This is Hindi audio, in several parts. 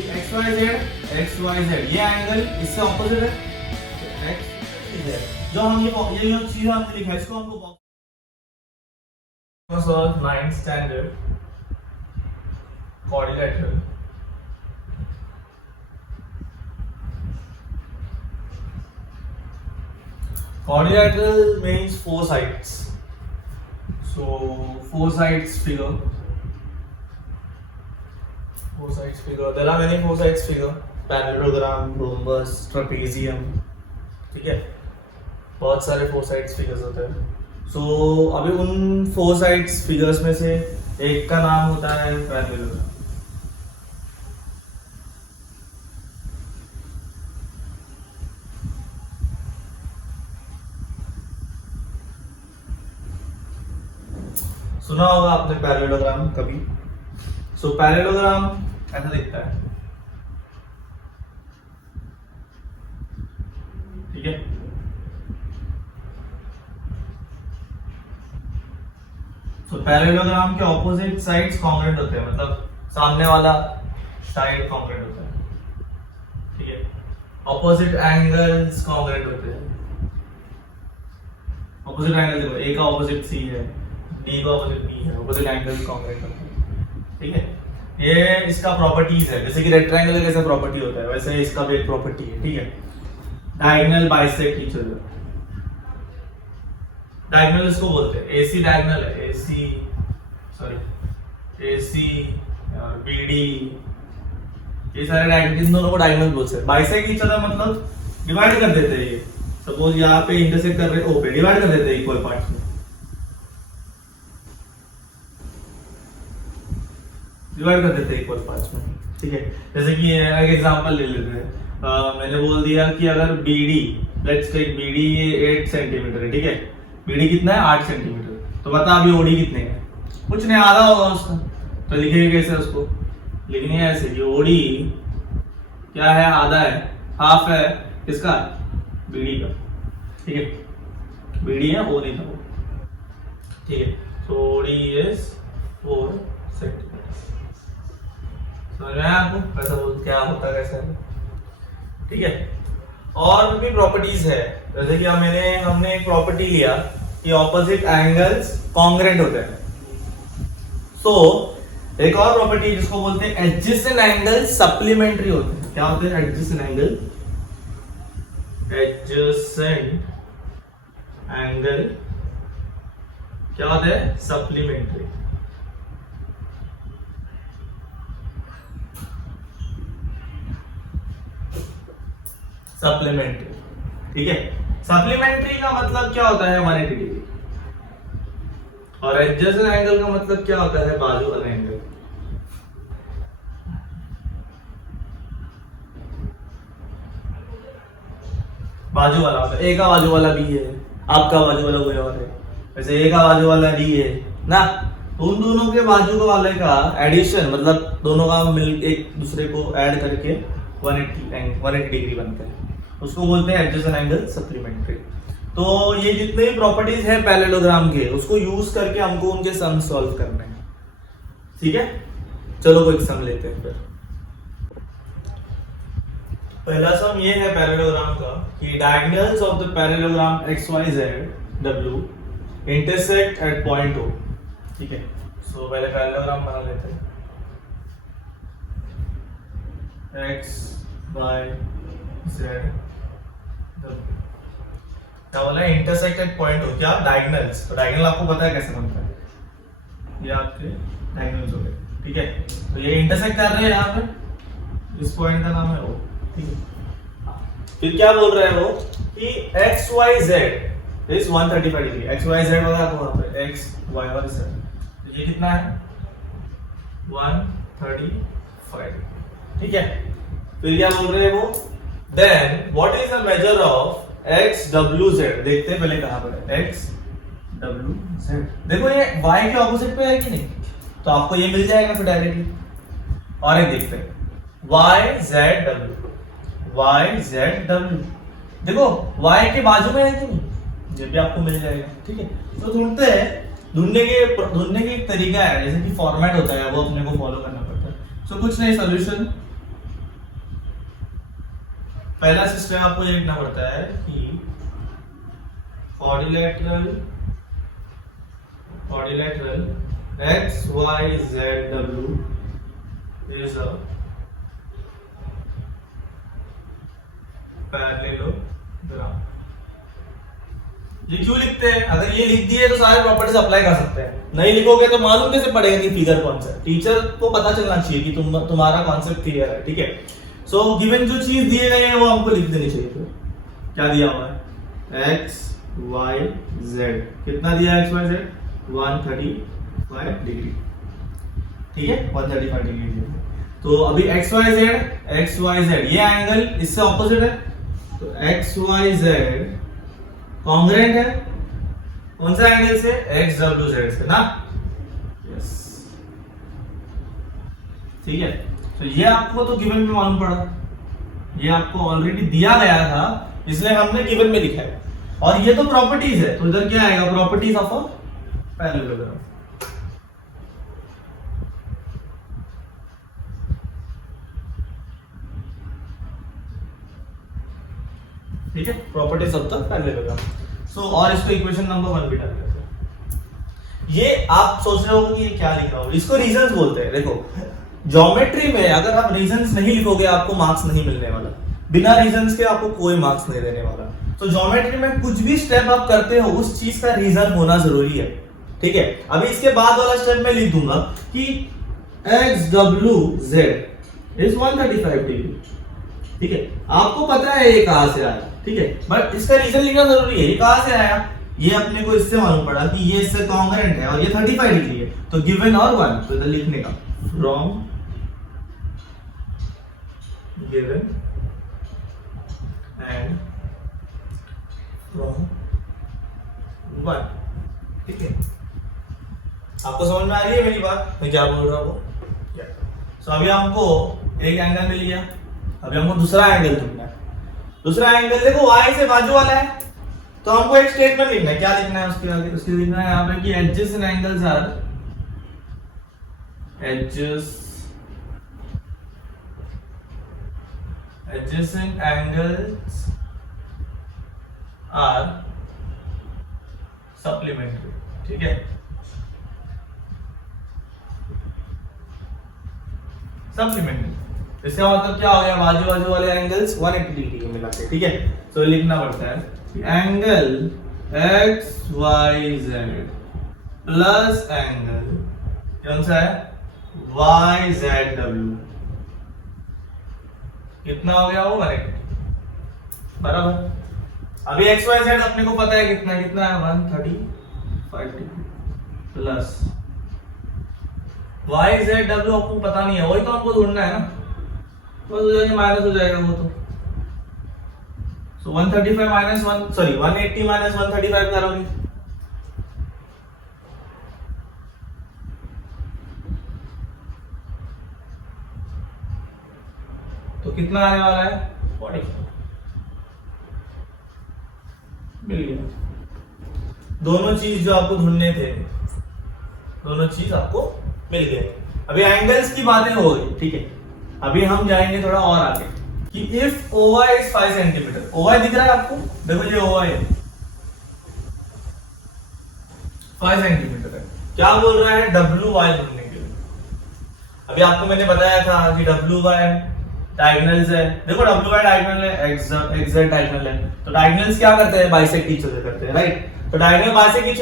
एक्स वाई जेड ये एंगल इससे ऑपोजिट है एक्स जेड। जो हम ये जो चीज हमने लिखा है इसको हमको solve 9th standard quadrilateral quadrilateral means four sides, so four sides figure there are many four sides figure, parallelogram, rhombus, trapezium, ठीक है, बहुत सारे फोर साइड्स फिगर्स होते हैं। सो अभी उन फोर साइड्स फिगर्स में से एक का नाम होता है पैरेललोग्राम। सुना होगा आपने पैरेललोग्राम कभी। सो पैरेललोग्राम ऐसा दिखता है, ठीक है। तो पैरेललोग्राम के ऑपोजिट साइड्स कॉन्ग्रुएंट होते हैं, मतलब सामने वाला साइड कॉन्ग्रुएंट होता है, ठीक है। ऑपोजिट एंगल्स कॉन्ग्रुएंट होते हैं। ऑपोजिट एंगल देखो, ए का ऑपोजिट सी है, डी का ऑपोजिट बी है, ऑपोजिट एंगल्स कॉन्ग्रुएंट होते हैं, ठीक है। ये इसका प्रॉपर्टीज है, जैसे कि रेक्टेंगल का कैसा प्रॉपर्टी होता है वैसे इसका भी एक प्रॉपर्टी है, ठीक है। Diagonal bisect each other, diagonal इसको बोलते हैं, एसी डायगोनल है, एसी और बीडी, ये सारे डायगोनल, इन दोनों को डायगोनल बोलते हैं। बाइसेक्ट ईच अदर मतलब डिवाइड कर देते हैं। ये सपोज यहाँ पे इंटरसेक्ट कर रहे ओ पे, डिवाइड कर देते हैं इक्वल पार्ट्स में, डिवाइड कर देते हैं इक्वल पार्ट्स में, ठीक है। जैसे कि एक एग्जांपल ले लेते हैं, मैंने बोल दिया कि अगर BD, let's take BD 8 centimetre है, ठीक है। बीडी कितना है 8 सेंटीमीटर, तो बता अभी ओडी कितने है, कुछ नहीं, आधा होगा उसका। तो लिखेंगे कैसे उसको, लिखनी है ऐसे कि ओडी क्या है, आधा है, हाफ है किसका, बीडी का, ठीक है। बीडी है, ओ नहीं था वो, ठीक है। तो ओडी इज 4 सेंटीमीटर। समझ में आया आपको कैसा क्या होता है, कैसा है, ठीक है। और भी प्रॉपर्टीज है, जैसे कि हमने एक प्रॉपर्टी लिया कि ऑपोजिट एंगल्स कॉन्ग्रुएंट होते हैं। सो एक और प्रॉपर्टी जिसको बोलते हैं एडजेसेंट एंगल सप्लीमेंट्री होते हैं। क्या होते हैं एडजेसेंट एंगल? एडजेसेंट एंगल क्या होते हैं? सप्लीमेंट्री। सप्लीमेंट्री, ठीक है। सप्लीमेंट्री का मतलब क्या होता है? 180 डिग्री। और एडजेसेंट एंगल का मतलब क्या होता है? बाजू वाला एंगल। बाजू वाला होता है, ए का बाजू वाला बी है, आपका बाजू वाला कोई और है, वैसे ए का बाजू वाला डी है ना, तो उन दोनों के बाजू का वाले का एडिशन, मतलब दोनों का मिल एक दूसरे को ऐड करके 180 डिग्री बनता है, उसको बोलते हैं एडजेसेंट एंगल सप्लीमेंट्री। तो ये जितने भी प्रॉपर्टीज है पैरेललोग्राम के, उसको यूज करके हमको उनके सम सॉल्व करने हैं, ठीक है। चलो कोई सम लेते हैं फिर। पहला सम ये है पैरेललोग्राम का कि diagonals of the parallelogram XYZ intersect at point O, ठीक है। सो पहले पैरेललोग्राम बना लेते हैं। XYZ क्या बोला? इंटरसेक्ट एट पॉइंट O, क्या? डायगोनल्स। तो डायगोनल आपको पता है कैसे बनता है, ये आपके डायगोनल्स हो गए, ठीक है। तो ये इंटरसेक्ट कर रहे हैं यहाँ पे, इस पॉइंट का नाम है O, ठीक है। फिर क्या बोल रहे हैं वो कि XYZ इज 135 डिग्री। XYZ वाला आपको वहां पे XYZ, तो ये कितना है? 135, ठीक है। फिर क्या बोल रहे हैं वो? Then what is the measure of XWZ? देखते हैं पहले कहां पर है XWZ। देखो ये Y के ऑपोजिट पे है कि नहीं, तो आपको ये मिल जाएगा फिर डायरेक्टली। और एक देखते हैं YZW, देखो Y के बाजू में है कि नहीं, ये भी आपको मिल जाएगा, ठीक है। तो ढूंढते हैं, ढूंढने के एक तरीका है, जैसे कि फॉर्मेट होता है वो अपने को फॉलो करना पड़ता है। सो कुछ नहीं, सॉल्यूशन पहला सिस्टम आपको ये लिखना पड़ता है कि quadrilateral X Y Z W is a parallelogram. ये क्यों लिखते हैं? अगर ये लिख दिए तो सारे प्रॉपर्टीज अप्लाई कर सकते हैं, नहीं लिखोगे तो मालूम कैसे पड़ेगा कि फिगर कौन सा है? टीचर को पता चलना चाहिए कि तुम्हारा कॉन्सेप्ट क्लियर है, ठीक है। सो गिवन जो चीज दिए गए हैं वो हमको लिख देनी चाहिए। तो क्या दिया हुआ है? x y z। कितना दिया है x y z? 135 डिग्री, ठीक है, 135 डिग्री। तो अभी x y z ये एंगल इससे ऑपोजिट है, तो x y z कॉन्ग्रुएंट है कौन सा एंगल से? x w z से ना, यस, ठीक है। तो ये आपको तो गिवन में मालूम पड़ा, ये आपको ऑलरेडी दिया गया था इसलिए हमने गिवन में लिखा है। और ये तो प्रॉपर्टीज है, तो इधर क्या आएगा? Properties of a parallelogram. ठीक है, प्रॉपर्टीज ऑफ द पैरेललोग्राम। सो और इसको इक्वेशन नंबर 1 भी डाल देते हैं। ये आप सोच रहे होंगे कि ये क्या लिखा होगा, इसको रीजंस बोलते हैं। देखो ज्योमेट्री में अगर आप रीजंस नहीं लिखोगे आपको मार्क्स नहीं मिलने वाला, बिना रीजंस के आपको कोई मार्क्स नहीं देने वाला। तो ज्योमेट्री में कुछ भी स्टेप आप करते हो उस चीज का रीजन होना जरूरी है, ठीक है। अभी इसके बाद वाला स्टेप मैं लिख दूंगा कि x W Z is 135 degree, ठीक है। आपको पता है ये कहां से आया, ठीक है, बट इसका रीजन लिखना जरूरी है। ये कहां से आया? ये अपने को इससे मालूम पड़ा कि ये इससे कॉन्ग्रुएंट है और ये 35 डिग्री है, तो गिवन और 1, तो इधर लिखने का फ्रॉम गिवन एंड फ्रॉम 1, ठीक है। आपको समझ में आ रही है मेरी बात, मैं क्या बोल रहा हूँ? सो अभी हमको एक एंगल मिल गया, अभी हमको दूसरा एंगल ढूंढना है। दूसरा एंगल देखो y से बाजू वाला है, तो हमको एक स्टेटमेंट लिखना है। क्या लिखना है उसके आगे? उसके लिखना है यहाँ पे कि adjacent angles are supplementary, ठीक है, सप्लीमेंट्री। इसका मतलब क्या हो गया? बाजू बाजू वाले एंगल्स 180 डिग्री के मिला के, ठीक है। तो लिखना पड़ता है कि angle X Y Z plus angle कौन सा है? वाई जेड डब्ल्यू, कितना हो गया? वो 180 बराबर। अभी एक्स वाई जेड अपने को पता है कितना कितना है, 135 degree plus Y Z W आपको पता नहीं है, वही तो आपको ढूंढना है ना, बस हो जाएगा माइनस हो जाएगा वो तो। सो 135 माइनस 1 सॉरी 180 माइनस 135 करोगे तो कितना आने वाला है? 45 मिल गया। दोनों चीज जो आपको ढूंढने थे दोनों चीज आपको मिल गए। अभी एंगल्स की बातें हो गई, ठीक है। अभी हम जाएंगे थोड़ा और आगे कि if OY is 5 centimetre. OY दिख रहा है आपको? देखो ये OY है, 5 सेंटीमीटर है। क्या बोल रहा है? WY ढूंढने के लिए। अभी आपको मैंने बताया था कि WY डायगोनल्स है। देखो WY डायगोनल है, XZ डायगोनल है, तो डायगोनल्स क्या करते हैं? बाइसेक्ट ईच अदर करते हैं, राइट। तो डायगोनल बाइसेक्ट ईच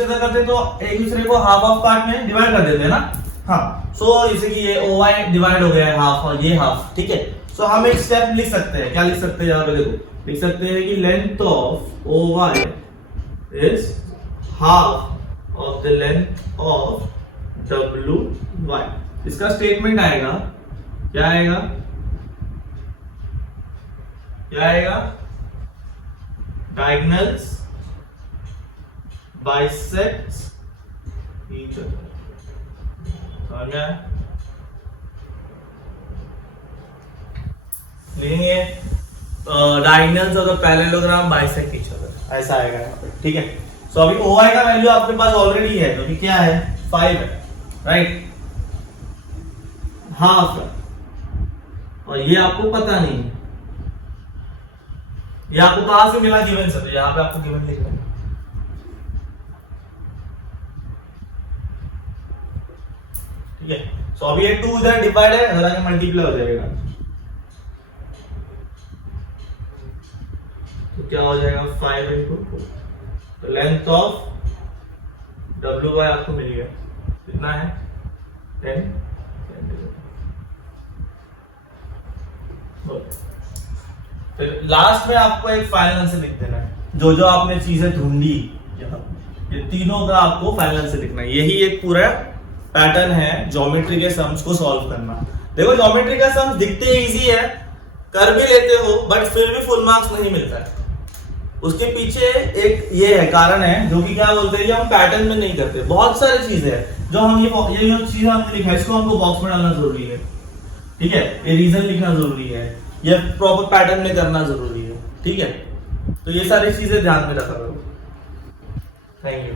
अदर करते हैं, तो एक दूसरे को हाफ ऑफ पार्ट में डिवाइड कर देते हैं ना। हाँ, सो जैसे कि ये OY डिवाइड हो गया है हाफ और ये हाफ, ठीक है। सो हम एक स्टेप लिख सकते हैं। क्या लिख सकते हैं? यहाँ पे देखो लिख सकते हैं कि length of OY is half of the length of WY। इसका स्टेटमेंट आएगा, क्या आएगा? क्या आएगा? Diagonals bisects each other. समझ में आया? लिखेंगे diagonals of the parallelogram bisect each other, ऐसा आएगा यहाँ पे, ठीक है। सो अभी OY का वैल्यू आपके पास ऑलरेडी है, जो कि क्या है? 5 है, राइट, हाफ है, और ये आपको पता नहीं है, ये आपको कहां से मिला? गिवन से। तो यहाँ पे आपको गिवन लिखना है। ठीक है, सो अभी ये 2 इधर डिवाइड है, इधर आके मल्टीप्लाई हो जाएगा। तो क्या हो जाएगा? 5 इंटू 2। तो लेंथ ऑफ डब्ल्यू वाई आपको मिल गया, कितना है? 10 सेंटीमीटर। फिर लास्ट में आपको एक फाइनल आंसर लिख देना है, जो जो आपने चीजें ढूंढी ये तीनों का आपको फाइनल आंसर लिखना है। यही एक पूरा पैटर्न है ज्योमेट्री के सम्स को सॉल्व करना। देखो ज्योमेट्री का सम्स दिखते इजी है, कर भी लेते हो, बट फिर भी फुल मार्क्स नहीं मिलता है। उसके पीछे एक ये है कारण है, जो कि क्या बोलते हैं कि हम पैटर्न में नहीं करते। बहुत सारी चीजें हैं जो हम ये जो चीज हमने लिखा है इसको हमको बॉक्स में डालना जरूरी है। ठीक है, ये रीजन लिखना जरूरी है, ये प्रॉपर पैटर्न में करना जरूरी है। ठीक है, तो ये सारी चीजें ध्यान में रखा करो। Thank you.